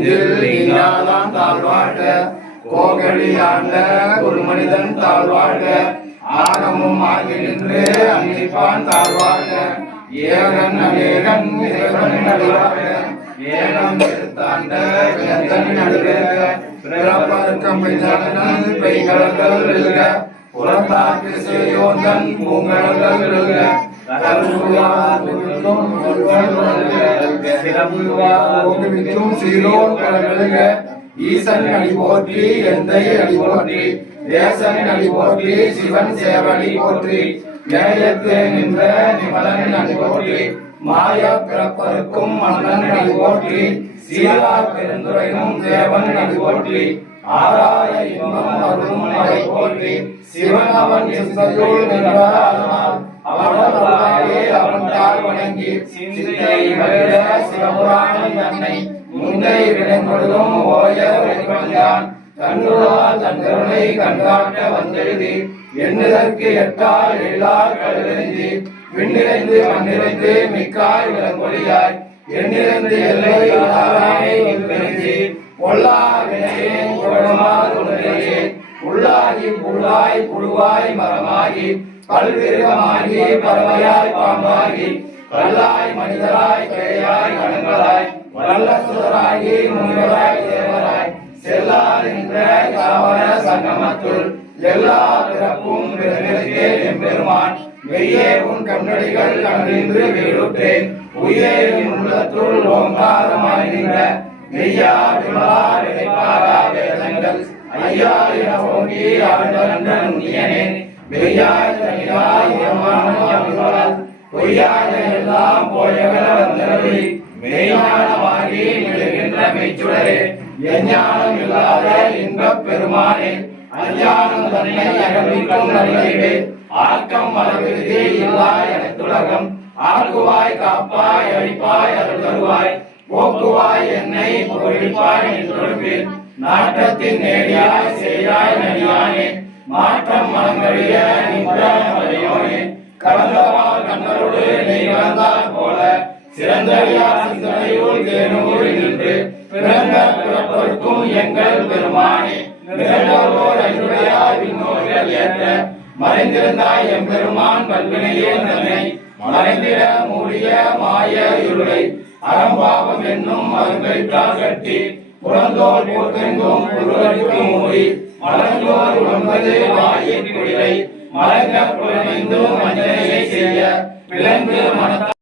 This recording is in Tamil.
இமைப்பொழுதும் நெஞ்சில் நீங்காதான் தாழ்வாழ்க. கோகழி ஆண்ட ஒரு மனிதன் தாழ்வாழ்க. ஆகமும் ஆகி நின்று அன்னிப்பான் தாழ்வாழ்க. ஏகன் அநேகன் இறைவன் நடுவாழ்க. ஏகம் எடுத்தாண்ட வேந்தன் நடுவேக. பிறப்பருக்கம் பெய்தனன் பெய்கடல்கள் புறத்தாக்கு செய்யோந்தன் பூங்கடல்கள் சிறப்புவாக்கும் சீரோன் கடல்க ஈசன் அடி போற்றி எந்தை அடி போற்றி தேசன் அடி போற்றி சிவன் சேவடி போற்றி நின்ற நிமலன் அடி போற்றி பிறப்பருக்கும் மன்னன் அடி போற்றி சீலா பெருந்துரையும் தேவன் அடி போற்றி ஆராய இன்பம் அருளும் போற்றி. சிவன் அவன் சிந்தையுள் வணங்கி சிந்தை மகிழ சிவபுராணம் தன்னை முந்தை விடங்கொழுதும் ஓய வெளிவந்தான் தன்னுளால் தன் கருணை கண்காட்ட வந்தெழுதி எண்ணுதற்கு எட்டால் எல்லார் கடலெழுதி விண்ணிறைந்து மண்ணிறைந்து மிக்காய் விளங்கொழியாய் எண்ணிறைந்து எல்லை இல்லாதாய் பொல்லா வினையே குழமா துணையே உள்ளாகி புல்லாய் புழுவாய் மரமாகி பல்விருகமாகி பறவையாய் பாம்பாகி கல்லாய் மனிதராய் கிளையாய் கணங்களாய் வல்ல சுதராகி முனிவராய் தேவராய் செல்லார் என்ற யாவன சங்கமத்துள் எல்லா பிறப்பும் பிறந்திருக்கே எம்பெருமான். வெய்யே உன் கண்ணடிகள் கண்டின்று வீடுற்றேன் உயிரே உள்ளத்துள் ஓங்காரமாய் நின்ற மெய்யா விமலா நினைப்பாரா வேதங்கள். ஐயா என ஓங்கி ஆழ்ந்த நுண்ணியனே மெய்யாய் தனியாய் ஏமானம் பொய்யாக எல்லாம் போயவன வந்தரவி மெய்ஞானமாகி மிழுகின்ற மெய்ச்சுடரே. எஞ்ஞானம் இல்லாத இன்பப் பெருமானே அஞ்ஞானம் தன்னை அகமிக்கும் நன்மைவே ஆக்கம் அளவிற்கு இல்லா எனத்துலகம். ஆக்குவாய் காப்பாய் அழிப்பாய் அருள் தருவாய். போக்குவாய் என்னை பொழிப்பாய் என் நாட்டத்தின் நேடியாய் நடியானே. மாற்றம் மனங்கழிய நின்ற மலையோனே. கண்ணரோடு நெய் வந்தால் போல. சிறந்தறியா சிந்தனையுள் தேனூர் நின்று பிறந்த பிறப்பருக்கும் எங்கள் பெருமானே பிறந்தோர் அன்புடையாய் விண்ணோர்கள் ஏற்ற மறைந்திருந்தாய் எம்பெருமான் கல்வினையே தன்னை மறைந்திட மூடிய மாய இருளை அறம்பாவம் என்னும் அருங்கற்றால் கட்டி புறந்தோல் போட்டெங்கும் புருவருக்கு மூடி மலர்ந்தோர் உடம்பது வாயின் குடிலை மலங்க புலமைந்தும் மஞ்சனையை செய்ய விளங்கு மனத்த